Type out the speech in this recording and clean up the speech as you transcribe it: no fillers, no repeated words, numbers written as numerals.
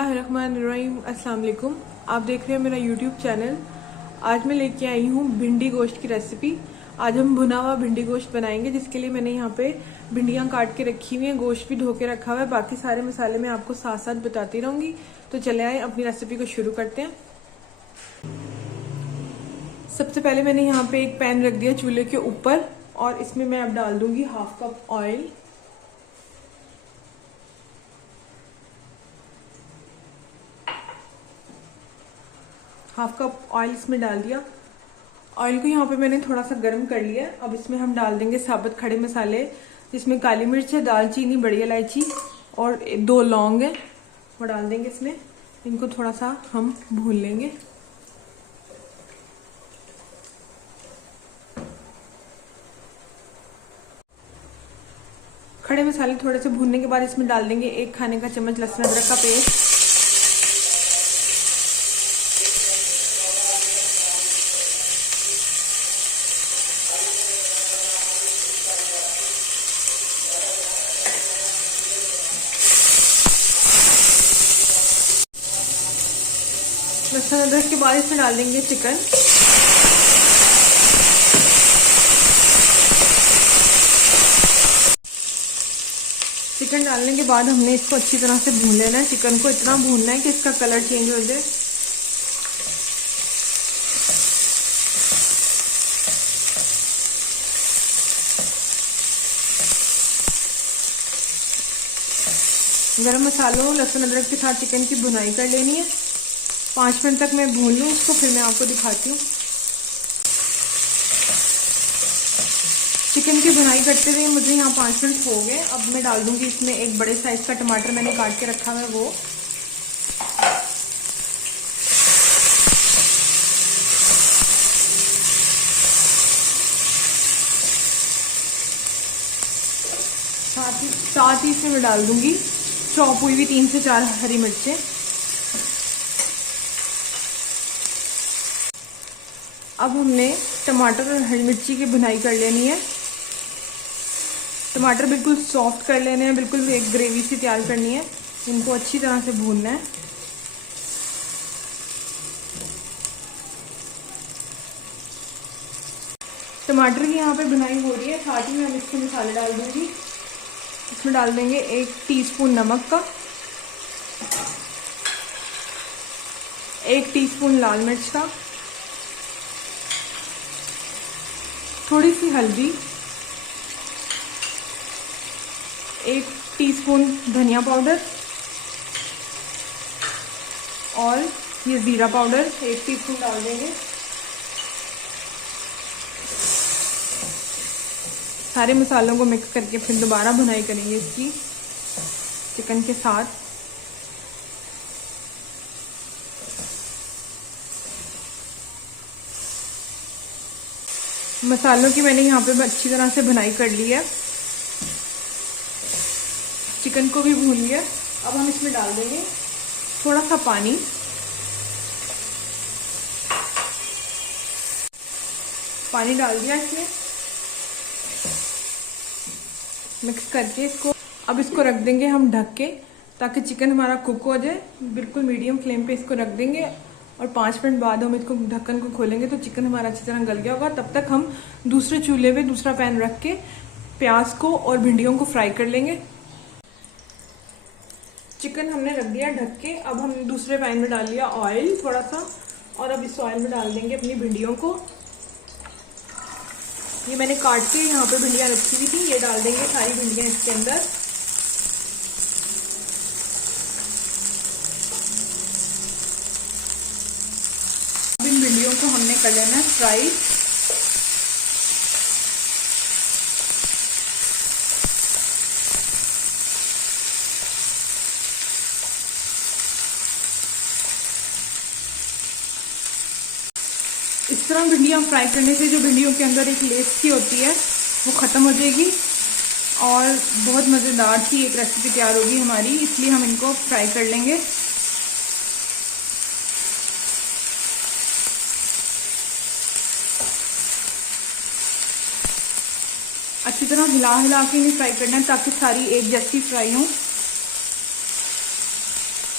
बिस्मिल्लाहिर्रहमानिर्रहीम। अस्सलाम वालेकुम। आप देख रहे हैं मेरा यूट्यूब चैनल। आज मैं लेके आई हूँ भिंडी गोश्त की रेसिपी। आज हम भुना हुआ भिंडी गोश्त बनाएंगे, जिसके लिए मैंने यहाँ पे भिंडियाँ काट के रखी हुई हैं, गोश्त भी धो के रखा हुआ है। बाकी सारे मसाले मैं आपको साथ साथ बताती रहूँगी। तो चले आए अपनी रेसिपी को शुरू करते हैं। सबसे पहले मैंने यहाँ पे एक पैन रख दिया चूल्हे के ऊपर और इसमें मैं अब डाल दूंगी half cup oil. Half cup oil इसमें डाल दिया। ऑयल को यहाँ पे मैंने थोड़ा सा गर्म कर लिया। अब इसमें हम डाल देंगे साबुत खड़े मसाले, जिसमें काली मिर्च है, दालचीनी, बड़ी इलायची और 2 लौंग है, वो डाल देंगे इसमें। इनको थोड़ा सा हम भून लेंगे। खड़े मसाले थोड़े से भूनने के बाद इसमें डाल देंगे 1 खाने का चम्मच लहसुन अदरक का पेस्ट। लहसुन अदरक के बाद इसमें डाल देंगे चिकन। चिकन डालने के बाद हमने इसको अच्छी तरह से भून लेना है। चिकन को इतना भूनना है कि इसका कलर चेंज हो जाए। गरम मसालों, लहसुन अदरक के साथ चिकन की भुनाई कर लेनी है। 5 मिनट तक मैं भून लूँ उसको, फिर मैं आपको दिखाती हूँ। चिकन की भुनाई करते हुए मुझे यहाँ 5 मिनट हो गए। अब मैं डाल दूंगी इसमें एक बड़े साइज का टमाटर मैंने काट के रखा है वो। साथ ही इसमें मैं डाल दूंगी चॉप हुई हुई 3 से 4 हरी मिर्चें। अब हमने टमाटर और हरी मिर्ची की भुनाई कर लेनी है। टमाटर बिल्कुल सॉफ्ट कर लेने हैं, बिल्कुल एक ग्रेवी सी तैयार करनी है। इनको अच्छी तरह से भूनना है। टमाटर की यहाँ पे भुनाई हो रही है, साथ ही मैं इसके मसाले डाल दूंगी। इसमें डाल देंगे 1 टीस्पून नमक का, 1 टीस्पून लाल मिर्च का, थोड़ी सी हल्दी, 1 टीस्पून धनिया पाउडर और ये जीरा पाउडर 1 टीस्पून डाल देंगे। सारे मसालों को मिक्स करके फिर दोबारा भुनाई करेंगे इसकी चिकन के साथ। मसालों की मैंने यहाँ पे अच्छी तरह से भुनाई कर ली है। चिकन को भी भून लिया। अब हम इसमें डाल देंगे थोड़ा सा पानी। पानी डाल दिया इसमें, मिक्स करके इसको अब इसको रख देंगे हम ढक के, ताकि चिकन हमारा कुक हो जाए। बिल्कुल मीडियम फ्लेम पे इसको रख देंगे और 5 मिनट बाद हम इसको ढक्कन को खोलेंगे तो चिकन हमारा अच्छी तरह गल गया होगा। तब तक हम दूसरे चूल्हे पे दूसरा पैन रख के प्याज को और भिंडियों को फ्राई कर लेंगे। चिकन हमने रख दिया ढक के। अब हम दूसरे पैन में डाल लिया ऑयल थोड़ा सा, और अब इस ऑयल में डाल देंगे अपनी भिंडियों को। ये मैंने काट के यहाँ पे भिंडियाँ रखी हुई थी, ये डाल देंगे सारी भिंडियाँ इसके अंदर। अब इन भिंडियों को हमने कर लेना है फ्राई। इस तरह भिंडियाँ फ्राई करने से जो भिंडियों के अंदर एक लेस सी होती है वो ख़त्म हो जाएगी और बहुत मज़ेदार सी एक रेसिपी तैयार होगी हमारी। इसलिए हम इनको फ्राई कर लेंगे। अच्छी तरह हिला हिला के इन्हें फ्राई करना है ताकि सारी एक जैसी फ्राई हो।